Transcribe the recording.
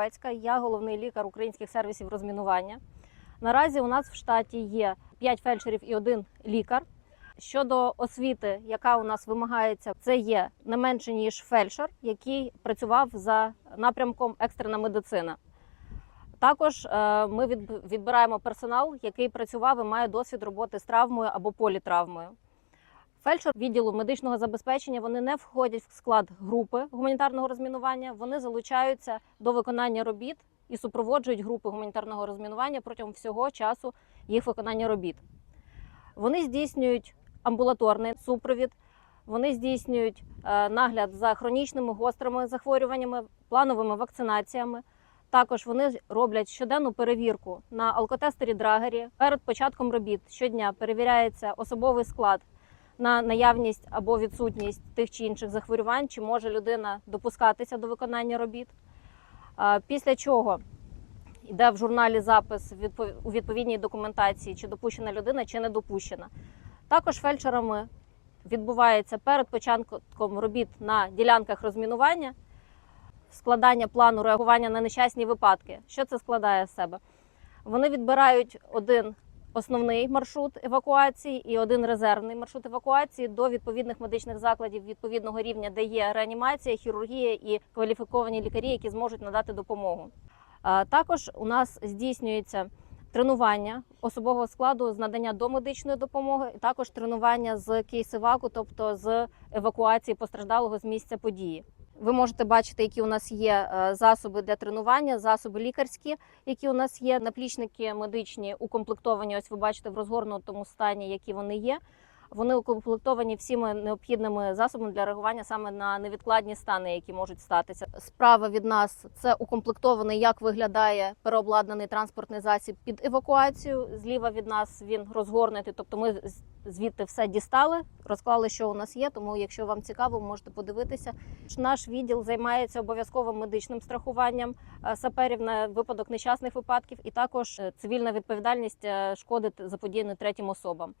Вецька, я головний лікар українських сервісів розмінування. Наразі у нас в штаті є 5 фельдшерів і один лікар. Щодо освіти, яка у нас вимагається, це є не менше ніж фельдшер, який працював за напрямком екстрена медицина. Також е, ми відбираємо персонал, який працював і має досвід роботи з травмою або політравмою. Фельдшер відділу медичного забезпечення вони не входять в склад групи гуманітарного розмінування. Вони залучаються до виконання робіт і супроводжують групи гуманітарного розмінування протягом всього часу їх виконання робіт. Вони здійснюють амбулаторний супровід, вони здійснюють е, нагляд за хронічними гострими захворюваннями, плановими вакцинаціями. Також вони роблять щоденну перевірку на алкотестері драгері. Перед початком робіт щодня перевіряється особовий склад на наявність або відсутність тих чи інших захворювань, чи може людина допускатися до виконання робіт. Після чого йде в журналі запис у відповідній документації, чи допущена людина, чи не допущена. Також фельдшерами відбувається перед початком робіт на ділянках розмінування складання плану реагування на нещасні випадки. Що це складає з себе? Вони відбирають один основний маршрут евакуації і один резервний маршрут евакуації до відповідних медичних закладів відповідного рівня, де є реанімація, хірургія і кваліфіковані лікарі, які зможуть надати допомогу. Також у нас здійснюється тренування особового складу з надання домедичної допомоги, і також тренування з кейсиваку, тобто з евакуації постраждалого з місця події. Ви можете бачити, які у нас є е, засоби для тренування, засоби лікарські, які у нас є, наплічники медичні укомплектовані. Ось ви бачите в розгорнутому стані, які вони є. Вони укомплектовані всіми необхідними засобами для реагування саме на невідкладні стани, які можуть статися. Справа від нас це укомплектований, як виглядає переобладнаний транспортний засіб під евакуацію. Зліва від нас він розгорнутий, тобто ми звідти все дістали, розклали, що у нас є. Тому, якщо вам цікаво, можете подивитися. Наш відділ займається обов'язковим медичним страхуванням е, саперів на випадок нещасних випадків, і також е, цивільна відповідальність е, шкоди заподіяної третім особам.